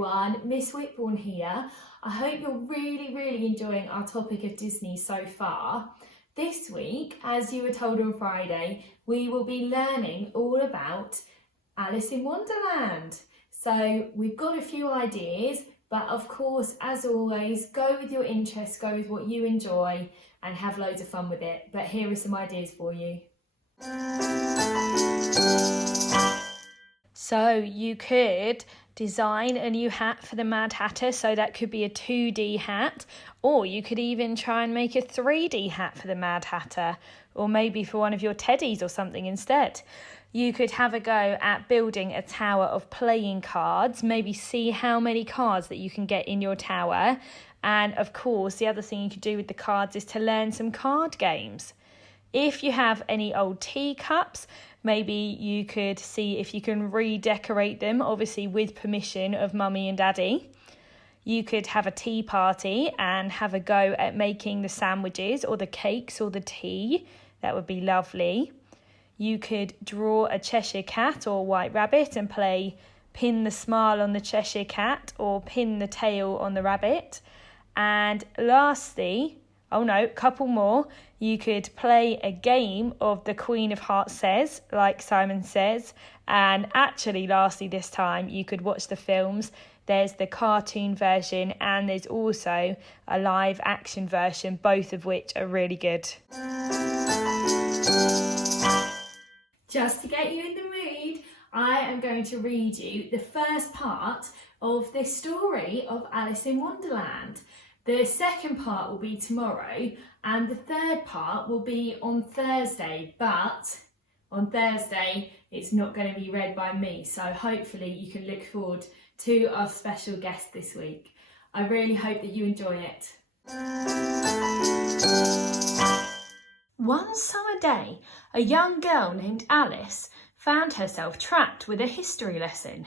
everyone, Miss Whitbourne here. I hope you're really enjoying our topic of Disney so far. This week, as you were told on Friday, we will be learning all about Alice in Wonderland. So we've got a few ideas, but of course, as always, go with your interests, go with what you enjoy and have loads of fun with it. But here are some ideas for you. So you could design a new hat for the Mad Hatter, so that could be a 2D hat, or you could even try and make a 3D hat for the Mad Hatter, or maybe for one of your teddies or something instead. You could have a go at building a tower of playing cards, maybe see how many cards that you can get in your tower. And of course, the other thing you could do with the cards is to learn some card games. If you have any old teacups, maybe you could see if you can redecorate them, obviously with permission of Mummy and Daddy. You could have a tea party and have a go at making the sandwiches or the cakes or the tea. That would be lovely. You could draw a Cheshire Cat or White Rabbit and play pin the smile on the Cheshire Cat or pin the tail on the rabbit. And lastly, couple more. You could play a game of the Queen of Hearts Says, like Simon Says. And actually, lastly this time, you could watch the films. There's the cartoon version and there's also a live action version, both of which are really good. Just to get you in the mood, I am going to read you the first part of this story of Alice in Wonderland. The second part will be tomorrow and the third part will be on Thursday, but on Thursday it's not going to be read by me, so hopefully you can look forward to our special guest this week. I really hope that you enjoy it. One summer day, a young girl named Alice found herself trapped with a history lesson.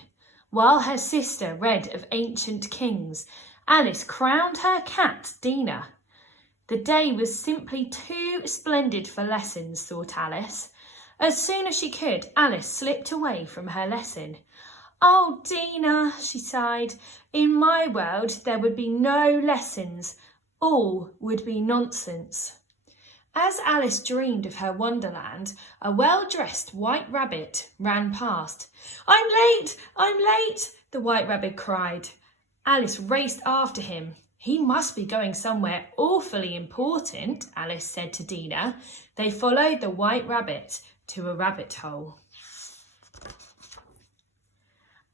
While her sister read of ancient kings, Alice crowned her cat, Dina. The day was simply too splendid for lessons, thought Alice. As soon as she could, Alice slipped away from her lesson. Oh, Dina, she sighed, in my world there would be no lessons. All would be nonsense. As Alice dreamed of her Wonderland, a well-dressed white rabbit ran past. I'm late, the white rabbit cried. Alice raced after him. He must be going somewhere awfully important, Alice said to Dina. They followed the white rabbit to a rabbit hole.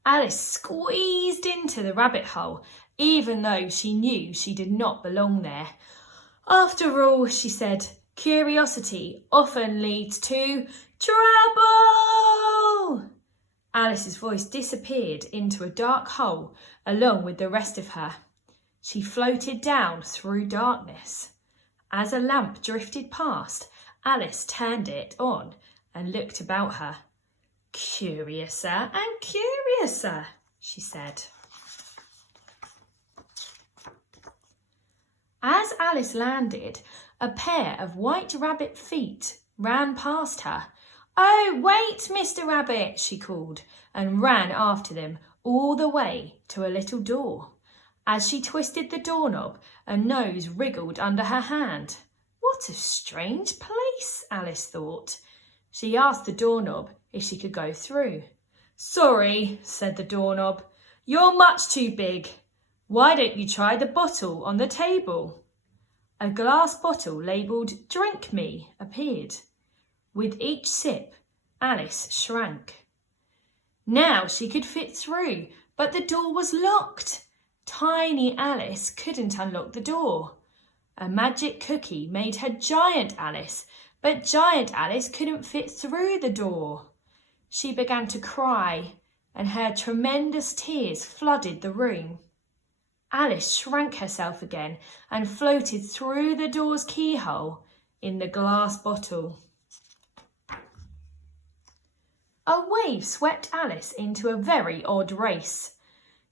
Alice squeezed into the rabbit hole, even though she knew she did not belong there. After all, she said, curiosity often leads to trouble. Alice's voice disappeared into a dark hole along with the rest of her. She floated down through darkness. As a lamp drifted past, Alice turned it on and looked about her. Curiouser and curiouser, she said. As Alice landed, a pair of white rabbit feet ran past her. Oh, wait, Mr. Rabbit, she called, and ran after them all the way to a little door. As she twisted the doorknob, a nose wriggled under her hand. What a strange place, Alice thought. She asked the doorknob if she could go through. Sorry, said the doorknob, you're much too big. Why don't you try the bottle on the table? A glass bottle labelled Drink Me appeared. With each sip, Alice shrank. Now she could fit through, but the door was locked. Tiny Alice couldn't unlock the door. A magic cookie made her giant Alice, but giant Alice couldn't fit through the door. She began to cry, and her tremendous tears flooded the room. Alice shrank herself again and floated through the door's keyhole in the glass bottle. A wave swept Alice into a very odd race.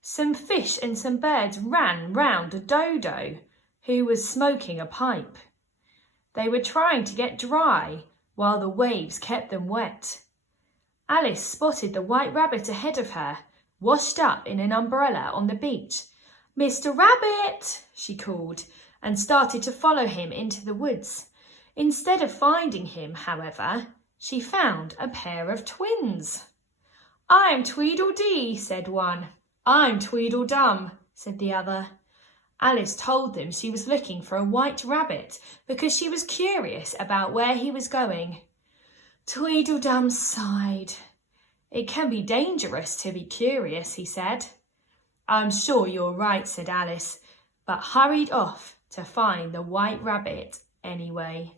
Some fish and some birds ran round a dodo, who was smoking a pipe. They were trying to get dry, while the waves kept them wet. Alice spotted the white rabbit ahead of her washed up in an umbrella on the beach. "Mr. Rabbit!" she called, and started to follow him into the woods. Instead of finding him, however, she found a pair of twins. "I'm Tweedledee," said one. "I'm Tweedledum," said the other. Alice told them she was looking for a white rabbit because she was curious about where he was going. Tweedledum sighed. "It can be dangerous to be curious," he said. "I'm sure you're right," said Alice, but hurried off to find the white rabbit anyway.